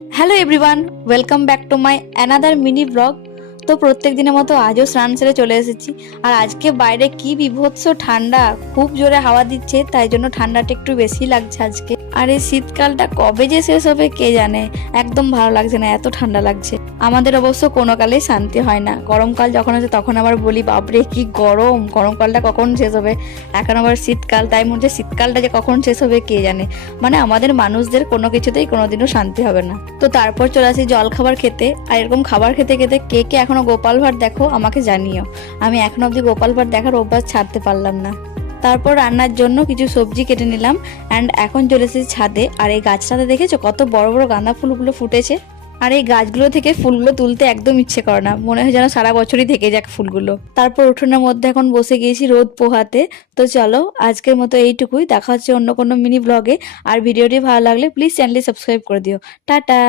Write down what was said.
Hello everyone, welcome back to my another mini blog. তো প্রত্যেক দিনের মতো আজও স্নান সেরে চলে এসেছি। আর আজকে বাইরে কি বিভৎস ঠান্ডা, খুব জোরে হাওয়া দিচ্ছে, তাই জন্য ঠান্ডাটা একটু বেশি লাগছে আজকে। আর এই শীতকালটা কবে যে শেষ হবে কে জানে, একদম ভালো লাগছে না, এত ঠান্ডা লাগছে। আমাদের অবশ্য কোনো কালেই শান্তি হয় না। গরমকাল যখন আছে তখন আবার বলি বাপরে কি গরম, গরমকালটা কখন শেষ হবে। এখন আবার শীতকাল, তাই মনে হচ্ছে শীতকালটা যে কখন শেষ হবে কে জানে। মানে আমাদের মানুষদের কোনো কিছুতেই কোনোদিনও শান্তি হবে না। তো তারপর চলে আসি জল খাবার খেতে। আর এরকম খাবার খেতে খেতে কে কে এখনো গোপাল ভাঁড় দেখো আমাকে জানিও। আমি এখনো অবধি গোপাল ভাঁড় দেখার অভ্যাস ছাড়তে পারলাম না। তারপর রান্নার জন্য কিছু সবজি কেটে নিলাম অ্যান্ড এখন চলে এসেছি ছাদে। আর এই গাছটাতে দেখেছো কত বড় বড় গাঁদা ফুলগুলো ফুটেছে। আর এই গাছগুলো থেকে ফুলগুলো তুলতে একদম ইচ্ছে করে না, মনে হয় যেন সারা বছরই থেকে যাক ফুলগুলো। তারপর উঠোনের মধ্যে এখন বসে গিয়েছি রোদ পোহাতে। তো চলো আজকের মতো এইটুকুই, দেখা হচ্ছে অন্য কোনো মিনি ব্লগে। আর ভিডিওটি ভালো লাগলে প্লিজ চ্যানেলটি সাবস্ক্রাইব করে দিও। টাটা।